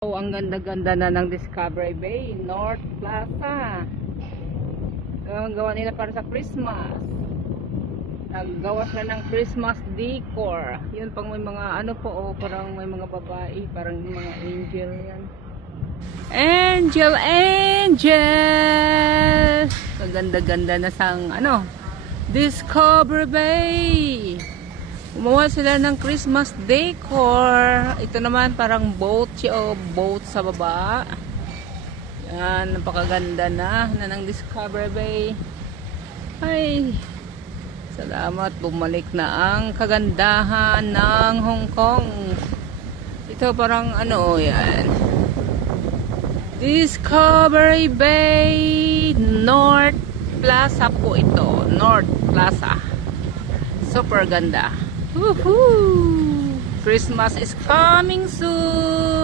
Oh, ang ganda-ganda na ng Discovery Bay, North Plaza. Ang gawa nila para sa Christmas. Naggawa sila ng Christmas decor. Yun pang may mga ano po, oh, parang may mga babae, parang mga angel yan. Angel, angel. Ang ganda-ganda na sang ano, Discovery Bay. Gumawa sila ng Christmas decor. Ito naman parang boat o boat sa baba. Yan, napakaganda na ng Discovery Bay. Ay, salamat, bumalik na ang kagandahan ng Hong Kong. Ito parang ano yan, Discovery Bay North Plaza po ito. North Plaza. Super ganda. Woohoo! Christmas is coming soon!